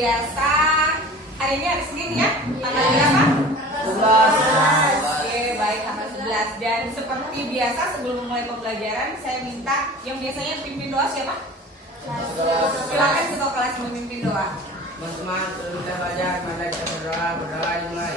biasa. Hari ini hari Senin ya? Tanggal berapa? 11. Oke, baik, tanggal 11. Dan seperti biasa sebelum memulai pembelajaran, saya minta yang biasanya pimpin doa siapa? Silakan ketua kelas memimpin doa. Teman-teman, sebelum kita belajar, mari kita berdoa dimulai.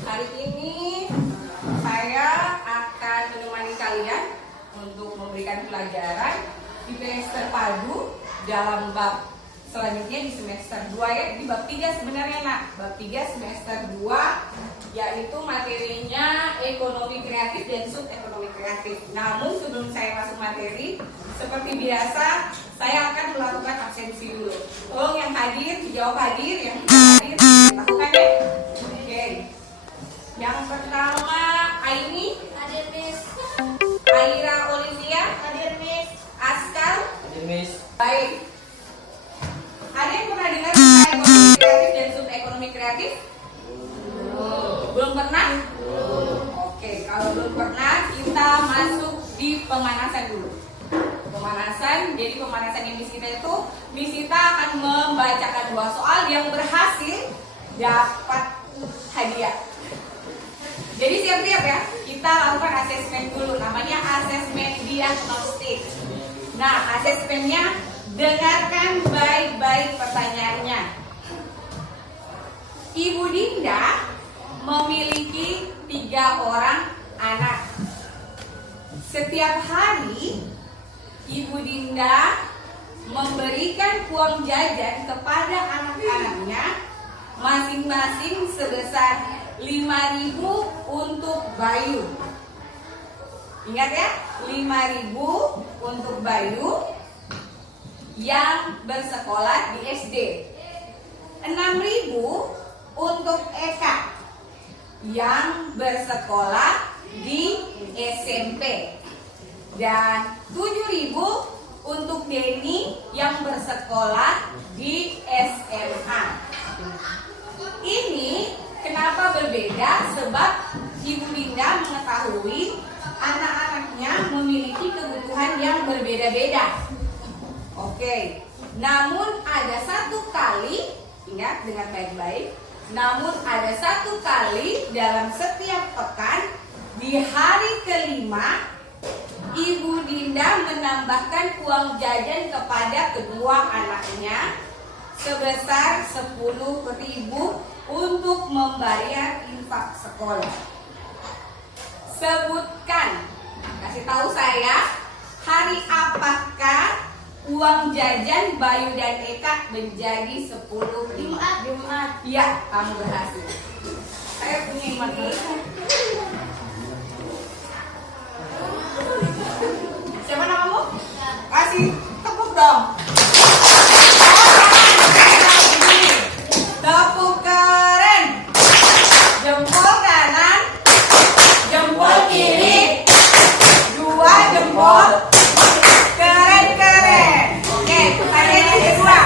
Hari ini saya akan menemani kalian untuk memberikan pelajaran di semester padu dalam bab selanjutnya di semester 2 ya, di bab 3 sebenarnya nak. Bab 3 semester 2 yaitu materinya ekonomi kreatif dan subekonomi kreatif. Namun sebelum saya masuk materi, seperti biasa saya akan melakukan absensi dulu. Tolong yang hadir dijawab hadir, yang hadir dilakukan ya. Oke. Yang pertama, Aini, Hadir, Miss. Aira Olivia, Hadir, Miss. Askal. Hadir, Miss. Baik. Ada yang pernah dengar tentang ekonomi kreatif dan subekonomi kreatif? Belum pernah? Oke, kalau belum pernah, kita masuk di pemanasan dulu. Pemanasan, jadi pemanasan yang Miss kita itu, Miss kita akan membacakan 2 soal yang berhasil dapat hadiah. Jadi siap-siap ya, kita lakukan asesmen dulu, namanya asesmen diagnostik. Nah, asesmennya, dengarkan baik-baik pertanyaannya. Ibu Dinda memiliki 3 orang anak. Setiap hari, Ibu Dinda memberikan uang jajan kepada anak-anaknya masing-masing sebesar 5.000 untuk Bayu. Ingat ya, 5.000 untuk Bayu yang bersekolah di SD. 6.000 untuk Eka yang bersekolah di SMP. Dan 7.000 untuk Denny yang bersekolah di SMA. Ini kenapa berbeda? Sebab Ibu Dinda mengetahui anak-anaknya memiliki kebutuhan yang berbeda-beda. Oke, namun ada satu kali, ingat dengan baik-baik, namun ada satu kali dalam setiap pekan di hari kelima, Ibu Dinda menambahkan uang jajan kepada kedua anaknya sebesar 10.000 untuk membayar infak sekolah. Sebutkan, kasih tahu saya, hari apakah uang jajan Bayu dan Eka menjadi 10.000? Jumat. Ya, kamu berhasil. Saya punya iman dulu. Siapa namamu? Kasih tepuk dong. Tepuk keren. Jempol kanan, jempol kiri, 2 jempol. Keren. Oke, pertanyaan yang kedua.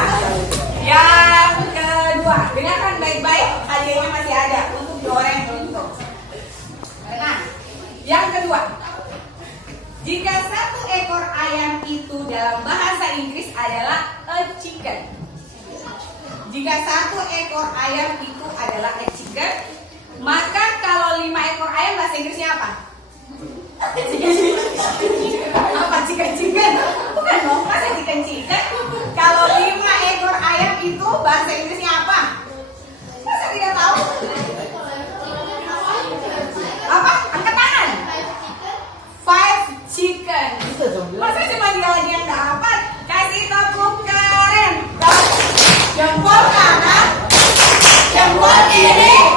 Yang kedua, dengarkan baik-baik, hadiahnya masih ada untuk 2 orang yang beruntung. Tenang. Yang kedua, jika 1 ekor ayam itu dalam bahasa Inggris adalah a chicken. Jika 1 ekor ayam itu adalah a chicken, maka kalau 5 ekor ayam bahasa Inggrisnya apa? Apa chicken? Bukan dong, masa chicken? Kalau 5 ekor ayam itu bahasa Inggrisnya apa? Masa tidak tahu? Apa? Angkat tangan. 5 chicken. Masa cuma dia lagi yang dapat? Kasih tepuk keren. Jempol kanan, jempol kiri.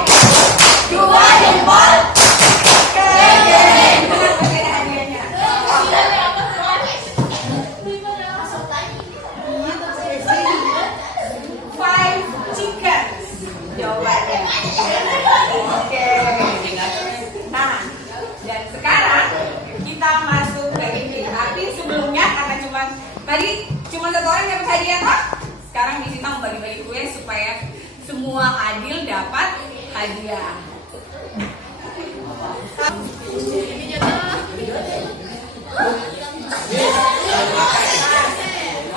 Oke. Nah, dan sekarang kita masuk ke ini. Tapi sebelumnya karena tadi cuma satu orang dapat hadiah Pak. Sekarang di sini mau bagi-bagi kue supaya semua adil dapat hadiah.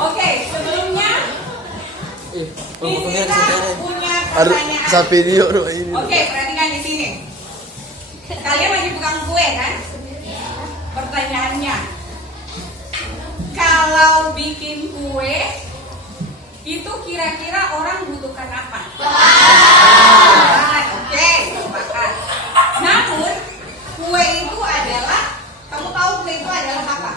Oke, sebelumnya kita punya pertanyaan. Sa video ini. Oke, perhatikan di sini. Kalian lagi pegang kue kan? Pertanyaannya, kalau bikin kue itu kira-kira orang butuhkan apa? Oke, sepakat. Namun kue itu adalah, kamu tahu kue itu adalah apa?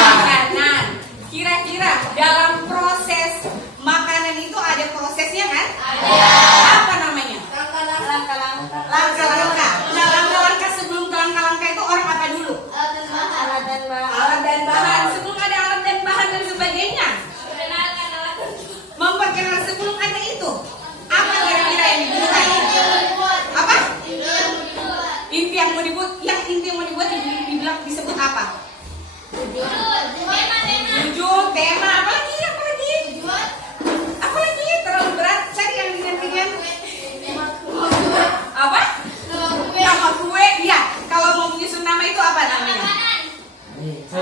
Makanan. Kira-kira dalam proses makanan itu ada prosesnya kan? Apa namanya? Langkah-langkah. Nah, langkah-langkah sebelum ke langkah-langkah itu orang apa dulu? Alat dan bahan. Sebelum ada alat dan bahan dan sebagainya, memperkenalkan sebelum ada itu, apa kira-kira yang dibutuhkan? Apa? Inti yang mau dibuat, dibilang disebut apa? Ujung, tema, apa lagi? Apa lagi? Terlalu berat, cari yang ringan-ringan. Apa? Nama kue, iya. Kalau mau menyusun nama itu apa namanya?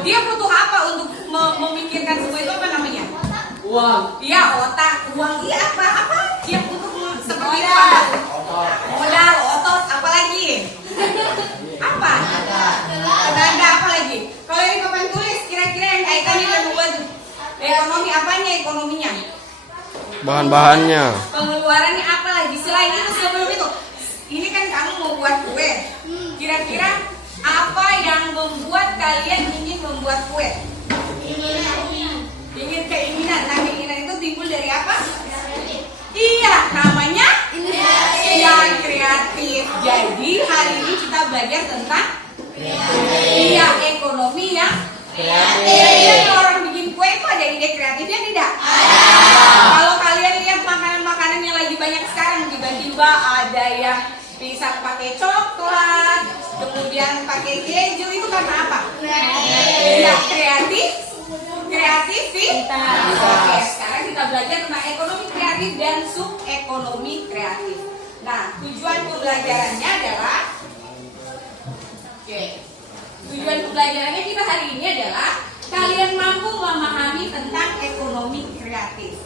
Dia butuh apa untuk memikirkan semua itu, apa namanya? Uang. Iya, otak. Uang, iya apa? Dia butuh seperti itu apa? Modal, otot, apa lagi? Apa? Tenaga, apa lagi? Kalau ini papan tulis, kira-kira yang kaitannya dengan membuat ekonomi, apanya ekonominya? Bahan-bahannya. Pengeluarannya apa lagi? Selain itu, sebelum itu, ini kan kamu mau buat kue. Kira-kira apa yang membuat kalian ingin membuat kue? Ingin keinginan. Nah, keinginan itu timbul dari apa? Iya, namanya kreatif. Jadi hari ini kita belajar tentang ekonomi yang kreatif. Kalau orang bikin kue itu ada ide kreatifnya tidak? Kalau kalian lihat makanan-makanan yang lagi banyak sekarang, tiba-tiba ada yang bisa pakai coklat, kemudian pakai keju, itu karena apa? Ya, kreativitas. Oke, sekarang kita belajar tentang ekonomi kreatif dan sub-ekonomi kreatif. Nah, tujuan pembelajarannya adalah tujuan pembelajarannya kita hari ini adalah kalian mampu memahami tentang ekonomi kreatif.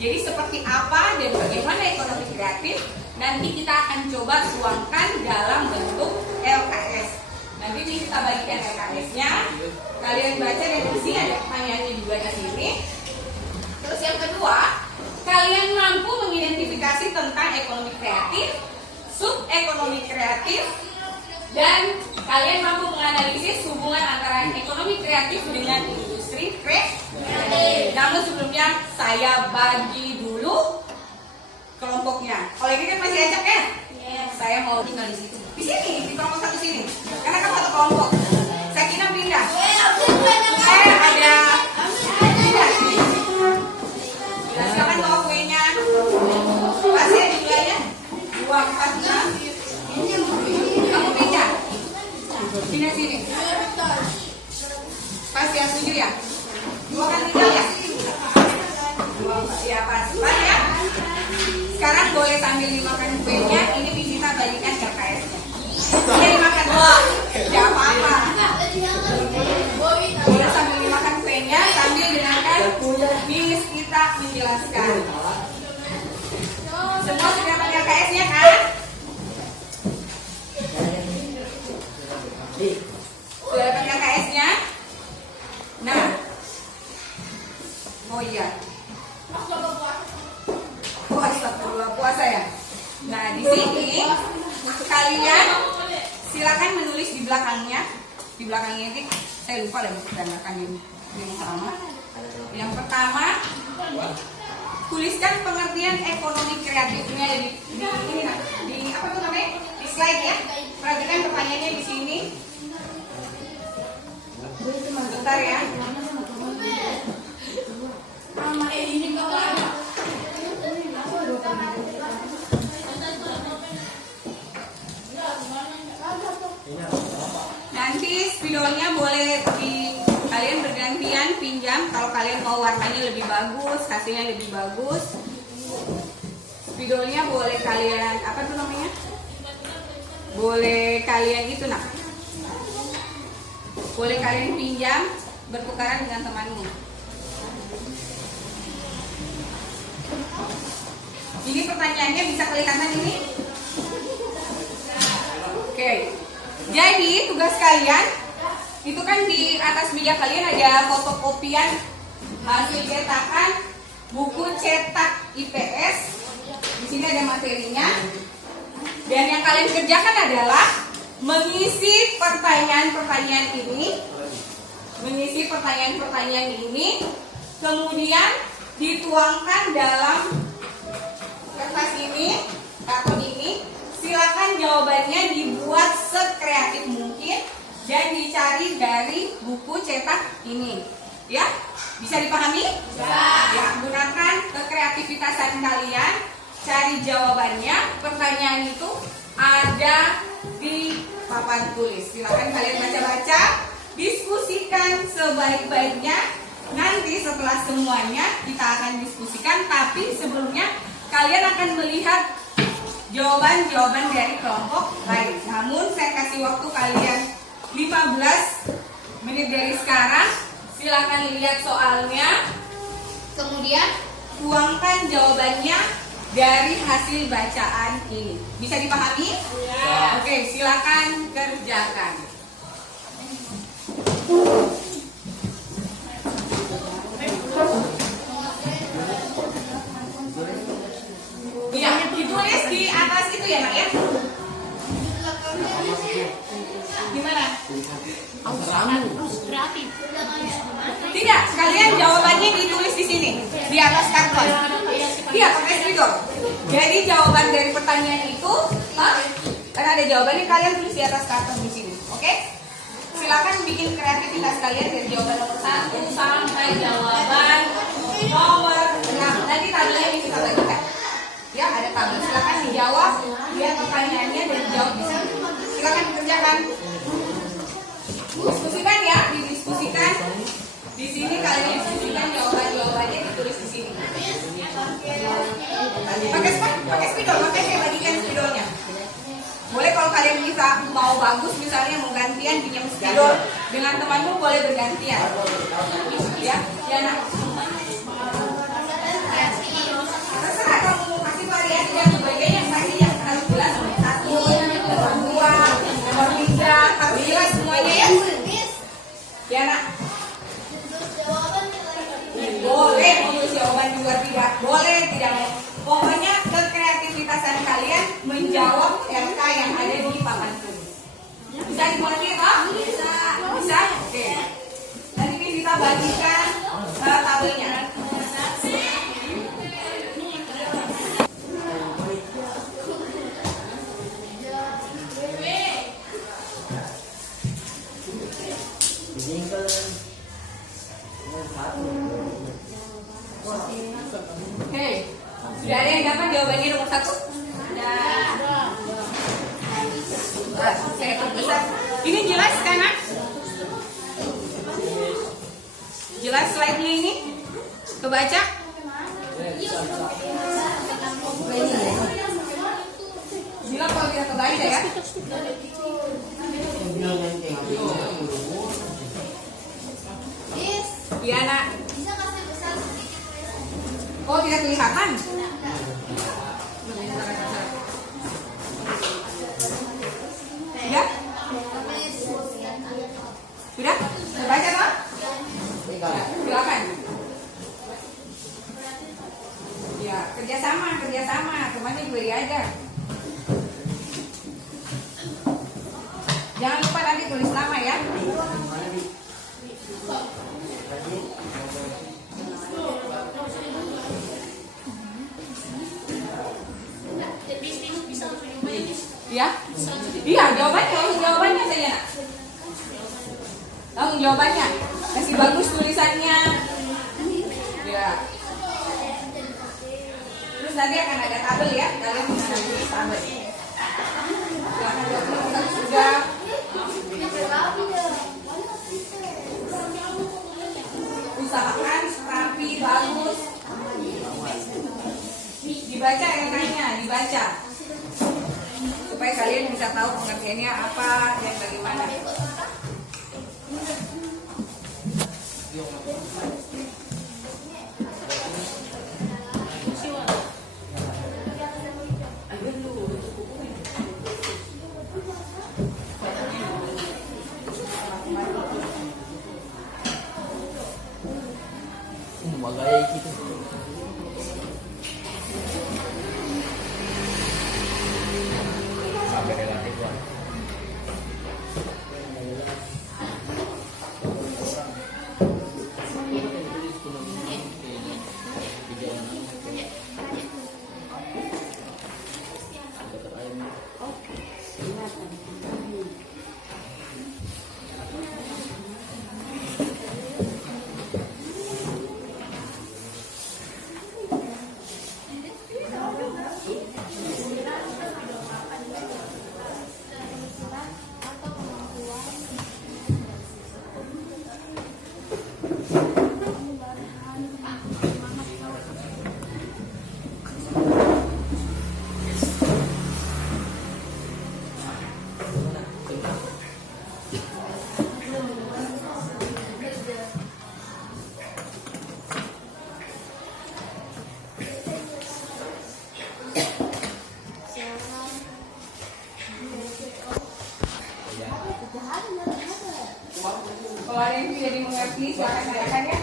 Jadi seperti apa dan bagaimana ekonomi kreatif nanti kita akan coba tuangkan dalam bentuk LKS. Nanti ini kita bagikan LKS-nya. Kalian baca dan isi, ada pertanyaannya juga di sini. Terus yang kedua, kalian mampu mengidentifikasi tentang ekonomi kreatif, sub-ekonomi kreatif, dan kalian mampu menganalisis hubungan antara ekonomi kreatif dengan industri kreatif. Namun sebelumnya saya bagi dulu kelompoknya. Kalau ini kan masih acak ya? Saya mau tinggal di situ. Di sini, di kelompok satu sini. Karena kan satu kelompok. Saya kira pindah. Saya ada pindah sini. Silakan bawa kuenya. Pasti ada nilainya 2, 4, 6. Kamu pindah. Pindah sini. Pasti yang setuju ya? 2 kan tinggal ya? 2, ya pas. Pas ya? Sekarang boleh sambil dimakan kuenya. Ini bisa bagikan ke KS-nya. Iya dimakan. Tidak apa-apa. Boleh sambil dimakan kuenya, sambil dengarkan Miss kita menjelaskan. Semua sudah pakai KS-nya kan? Sudah pakai KS-nya? Nah. Oh iya. Astagfirullah, puasa ya. Nah, di sini kalian silakan menulis di belakangnya. Di belakangnya ini saya lupa deh menggunakan yang sama. Yang pertama, tuliskan pengertian ekonomi kreatifnya di apa tuh namanya? Di slide ya. Perhatikan pertanyaannya di sini. Bentar ya. Kalau kalian mau warnanya lebih bagus, hasilnya lebih bagus, spidolnya boleh kalian apa tuh namanya? Boleh kalian itu nak. Boleh kalian pinjam bertukaran dengan temanmu. Ini pertanyaannya bisa kelihatan ini? Oke. Jadi tugas kalian itu kan di atas meja kalian ada fotokopian hasil cetakan buku cetak IPS. Di sini ada materinya. Dan yang kalian kerjakan adalah mengisi pertanyaan-pertanyaan ini, kemudian dituangkan dalam kertas ini, karton ini. Silakan jawabannya dibuat sekreatif mungkin dan dicari dari buku cetak ini. Ya, bisa dipahami? Bisa. Ya, gunakan kekreativitasan kalian, cari jawabannya. Pertanyaan itu ada di papan tulis. Silakan kalian baca-baca, diskusikan sebaik-baiknya. Nanti setelah semuanya kita akan diskusikan, tapi sebelumnya kalian akan melihat jawaban-jawaban dari kelompok lain. Namun saya kasih waktu kalian 15 menit dari sekarang. Silakan lihat soalnya, kemudian tuangkan jawabannya dari hasil bacaan ini. Bisa dipahami? Ya. Oke, silakan kerjakan. Iya, ditulis di atas itu ya, Nak ya? Gimana? Tidak, sekalian jawabannya ditulis di sini, di atas karton. Iya, pakai spidol. Jadi jawaban dari pertanyaan itu, karena ada jawabannya, kalian tulis di atas karton di sini. Oke? Silakan bikin kreativitas kalian dari jawaban nomor 1 sampai jawaban nomor 6. Nanti tabelnya bisa bagikan. Ya, ada tabel. Silakan dijawab, lihat pertanyaannya dan dijawab di sini. Silakan dikerjakan. Diskusikan ya, didiskusikan. Di sini kalian diskusikan jawaban-jawabannya ditulis di sini. Pakai spidol, makanya saya bagikan spidolnya. Boleh kalau kalian bisa mau bagus, misalnya mau gantian pinjam spidol dengan temanmu, boleh bergantian. Ya, ya nak. Terserah kamu mau kasih variasi dan sebagainya, kasih yang harus jelas. 1, nomor 2, nomor 3, harus jelas semuanya ya. Ya nak. Boleh menulis jawaban juga tidak, boleh tidak. Pokoknya kekreativitasan kalian menjawab RK yang ada di papan tulis. Bisa dimulai Pak? Bisa. Bisa? Oke. Nanti kita bagikan tabelnya. Oke, sudah ada yang dapat jawabannya nomor 1? Ada. Saya perbesar. Ini jelas kan? Jelas slide-nya ini? Kebaca? Bila kalau tidak kebaca ya? Iya nak. Oh, tidak kelihatan? Ya? Sudah? Baca toh? Silakan. Ya, kerjasama. Temannya juga diajar. Jangan lupa nanti tulis nama ya. Ya? Iya, jawabannya saya nak. Jawabannya. Kasih bagus tulisannya. Ya. Terus nanti akan ada tabel ya. Kalian bisa tulis tabel. Silakan jawab sudah. Usaha. Dibaca NK-nya, dibaca. Supaya kalian bisa tahu pengertiannya apa dan bagaimana. Magaya gitu. Sampai relatif lah. Kalau ada yang tidak dimengerti, silakan tanyakan ya.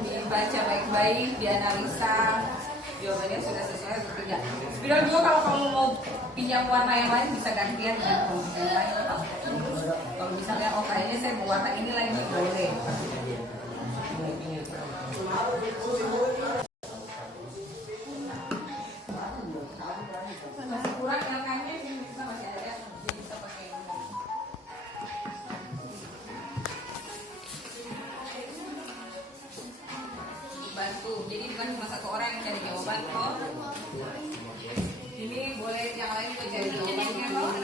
Dibaca baik-baik, dianalisa jawabannya sudah sesuai atau tidak. Bilang juga kalau kamu mau pinjam warna yang lain bisa gantian dengan komputer yang lain. Kalau misalnya oh kayaknya saya mau warna ini lagi boleh. Masih kurang angkanya bisa masih ada ya, jadi bisa pakai ini. Bantu, jadi bukan cuma satu orang yang cari jawaban kok. Ini boleh yang lain juga cari jawabannya kok.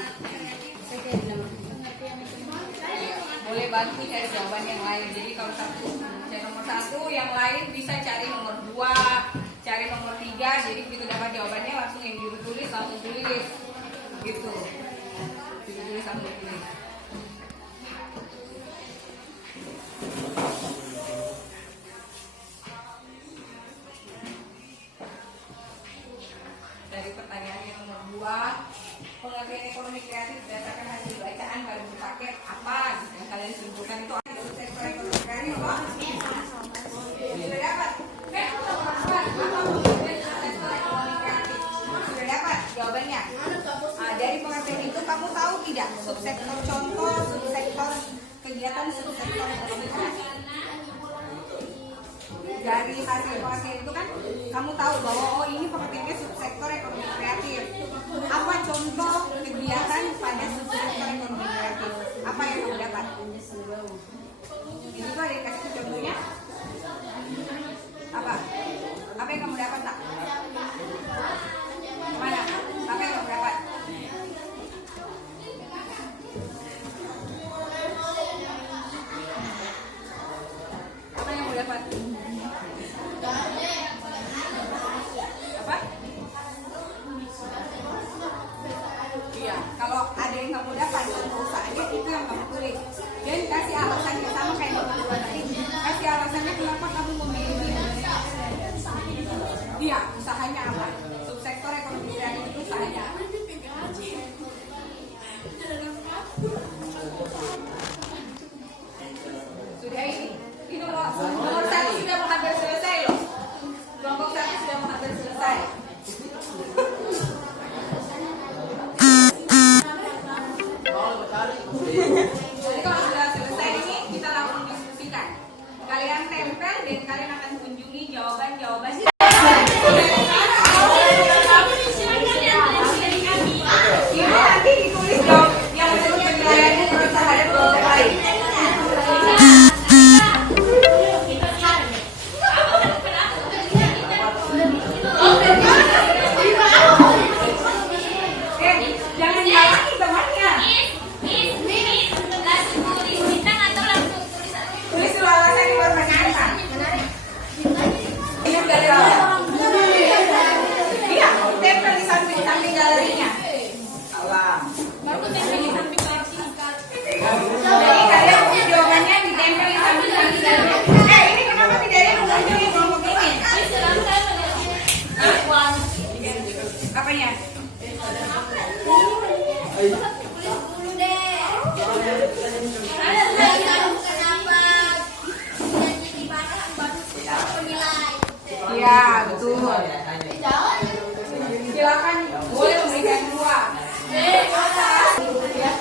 Ya, boleh bantu cari jawaban yang lain. Jadi kalau cari nomor 1, yang lain bisa cari nomor 2, cari nomor 3. Jadi begitu dapat jawabannya langsung yang ditulis langsung tulis, gitu. Ditulis langsung tulis. Dari pertanyaan yang nomor 2, pengertian ekonomi kreatif berdasarkan hasil bacaan baru dipakai apa? Yang kalian simpulkan itu ada sektor ekonomi kreatif apa? Sudah dapat? Apa pengertian sektor ekonomi kreatif? Sudah dapat jawabannya? Dari pengertian itu kamu tahu tidak subsektor contoh, subsektor kegiatan, subsektor ekonomi kreatif? Dari hasil pengertian itu kan kamu tahu bahwa oh ini pengertiannya subsektor ekonomi kreatif. Apa contoh kegiatan pada subsektor ekonomi kreatif? Apa yang kamu dapat? Ini tuh ada dikasih contohnya. Apa? Apa yang kamu dapat tak? Mana? Apa yang kamu dapat? Apa yang kamu dapat? Apa? Iya, kalau ada yang kamu dapat contoh usahanya itu yang kamu tulis dan kasih alasannya sama kayak nomor 2 tadi. Kasih alasannya kenapa kamu memilih. Iya, usahanya apa? Subsektor ekonomi kreatif itu usahanya apa? Sudah ini. Itu nomor 1 sudah mau hampir selesai loh. Kelompok 1 sudah mau hampir selesai. Jadi kalau sudah selesai ini kita langsung diskusikan. Kalian tempel dan kalian akan kunjungi jawaban-jawaban. Ini nanti ditulis dong yang menurut penilaiannya terhadap kelompok lain. Jangan nyalahin temannya. Tulis dulu alasannya baru menyanyi. Ini dari awal. Iya, tempel di samping galerinya. Alam. Jadi kalian jawabannya ditempel di samping galerinya. Ini kenapa tidak ada mengunjungi kelompok ini? Apanya? Iya, betul. Silakan boleh memberikan dua. Silakan. Ya.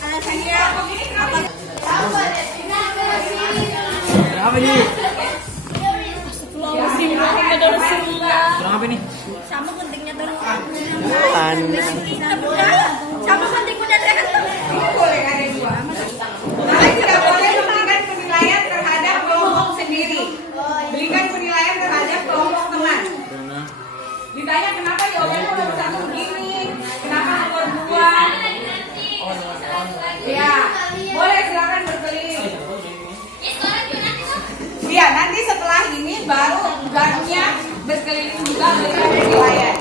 Alasannya apa ini? Kenapa nih? Kurang apa nih? Sama pentingnya terus. An Sama pentingnya terus. Ini boleh ada dua. Kalian tidak boleh memberikan penilaian terhadap kelompok sendiri. Berikan penilaian terhadap kelompok teman. Ditanya kenapa jawabannya nomor 1 begini, kenapa nomor 2? Ya, boleh silakan berkeliling. Iya, nanti setelah ini baru barunya berkeliling juga memberikan penilaian.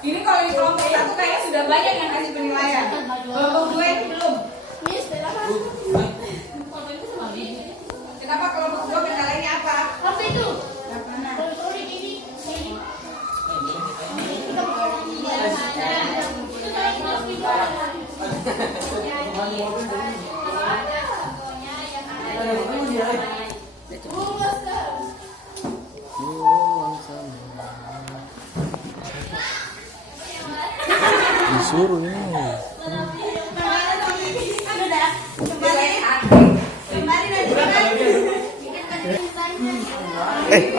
Ini kalau di kelompok 1 kayaknya sudah banyak yang kasih penilaian. Kelompok 2 ini belum. Kenapa kelompok 2 penilaiannya apa? disuruh ini.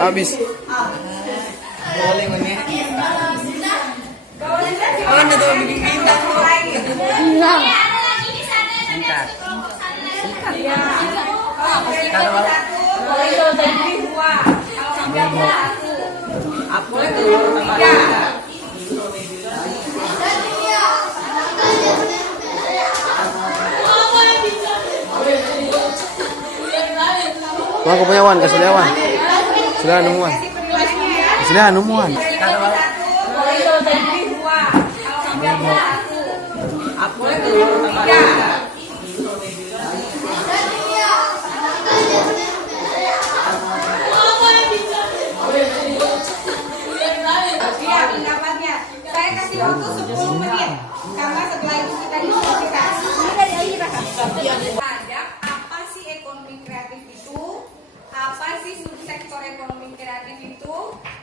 Habis. Boleh mana? Oh, ada tuh bikin bintang lagi. Singkat. Iya. Kalau boleh jadi 2. Kalau tidak boleh 1. Apa boleh telur tambah 3. Wah, aku punya Wan, kasih dia Wan. Silakan numuan. Silakan numuan. Boleh jadi 2. Kalau tidak boleh 1. Apa boleh telur tambah 3. Iya, pendapatnya. Saya kasih waktu 10 menit. Karena setelah itu kita diskusikan. Terhadap apa sih ekonomi kreatif itu? Apa sih subsektor ekonomi kreatif itu?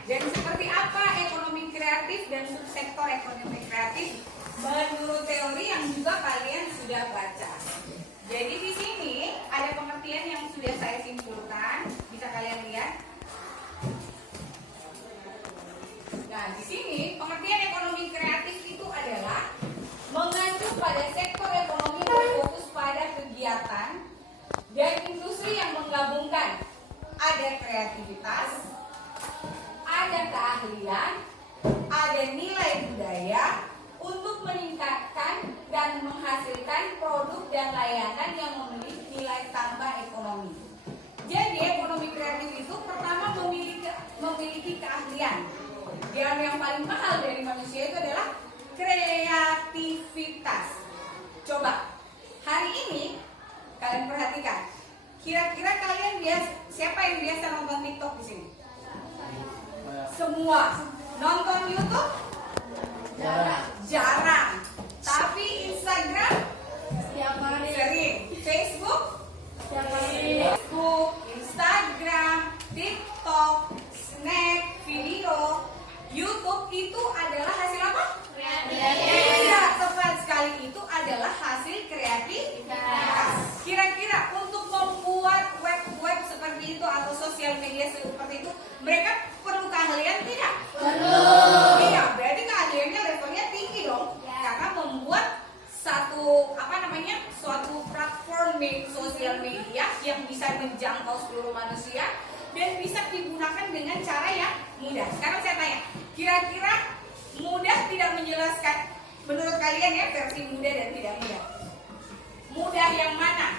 Dan seperti apa ekonomi kreatif dan subsektor ekonomi kreatif menurut teori yang juga kalian sudah baca. Jadi di sini ada pengertian yang sudah saya simpulkan. Bisa kalian lihat. Nah, di sini pengertian ekonomi kreatif itu adalah mengacu pada sektor ekonomi berfokus pada kegiatan dan industri yang menggabungkan ada kreativitas, ada keahlian, ada nilai budaya untuk meningkatkan dan menghasilkan produk dan layanan yang memiliki nilai tambah ekonomi. Jadi ekonomi kreatif itu pertama memiliki keahlian. Yang paling mahal dari manusia itu adalah kreativitas. menjangkau seluruh manusia dan bisa digunakan dengan cara yang mudah. Sekarang saya tanya, kira-kira mudah tidak menjelaskan? Menurut kalian ya, versi mudah dan tidak mudah. Mudah yang mana?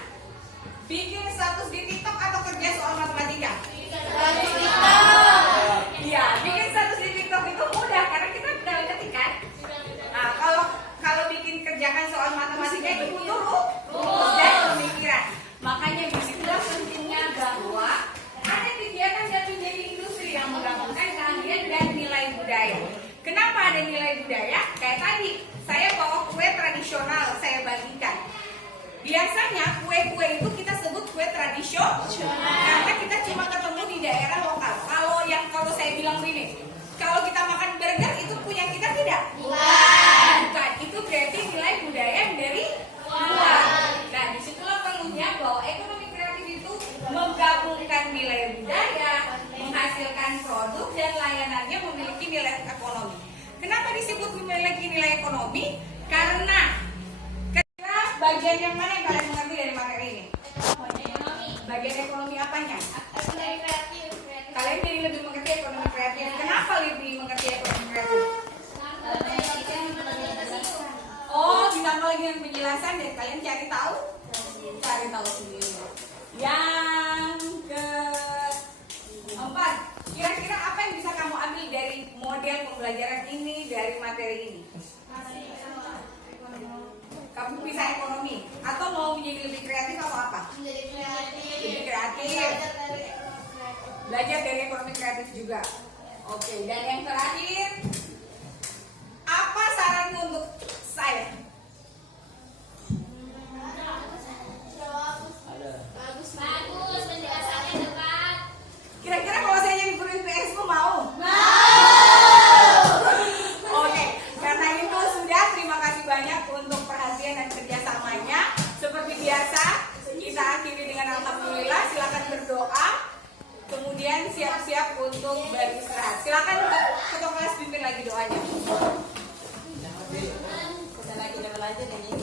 Bikin status di TikTok atau kerja soal matematika? Iya, bikin status di TikTok itu mudah karena kita tinggal ketik kan. Nah, kalau bikin kerjakan soal matematika itu butuh rumus dan pemikiran. Makanya disitulah pentingnya bahwa ada kegiatan dan menjadi industri yang menggabungkan keahlian dan nilai budaya. Kenapa ada nilai budaya? Kayak tadi, saya bawa kue tradisional, saya bagikan. Biasanya kue-kue itu kita sebut kue tradisional karena kita cuma ketemu di daerah lokal. Kalau saya bilang begini, kalau kita makan burger itu punya kita tidak? Bukan. Itu berarti nilai budaya yang dari luar. Nah, disitulah perlunya bahwa ekonomi kreatif itu menggabungkan nilai budaya, menghasilkan produk dan layanannya memiliki nilai ekonomi. Kenapa disebut memiliki nilai ekonomi? Karena bagian yang mana yang kalian mengerti dari materi ini? Bagian ekonomi apanya? Kalian jadi lebih mengerti ekonomi kreatif. Kenapa lebih mengerti ekonomi kreatif? Oh, ditambah lagi dengan penjelasan dan kalian cari tahu sendiri. Yang keempat, kira-kira apa yang bisa kamu ambil dari model pembelajaran ini, dari materi ini? Kamu bisa ekonomi atau mau menjadi lebih kreatif atau apa? Lebih kreatif. Belajar dari ekonomi kreatif juga. Oke, dan yang terakhir, apa saranmu untuk saya? Bagus, penjelasannya tepat. Kira-kira kalau saya jadi guru IPS ku mau? Oke, karena itu sudah, terima kasih banyak untuk perhatian dan kerjasamanya. Seperti biasa, kita akhiri dengan alhamdulillah. Silakan berdoa, kemudian siap-siap untuk beristirahat. Silakan ketua kelas pimpin lagi doanya. Kita lagi level aja nih.